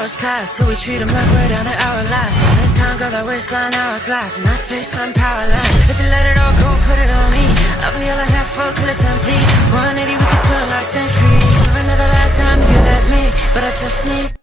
hours pass till we treat them like we're down to our last. This time got that waistline hourglass, and that face I'm powerless. If you let it all go, put it on me. I'll be all I have full till it's empty. 180, we could turn like centuries. For another lifetime if you let me, but I just need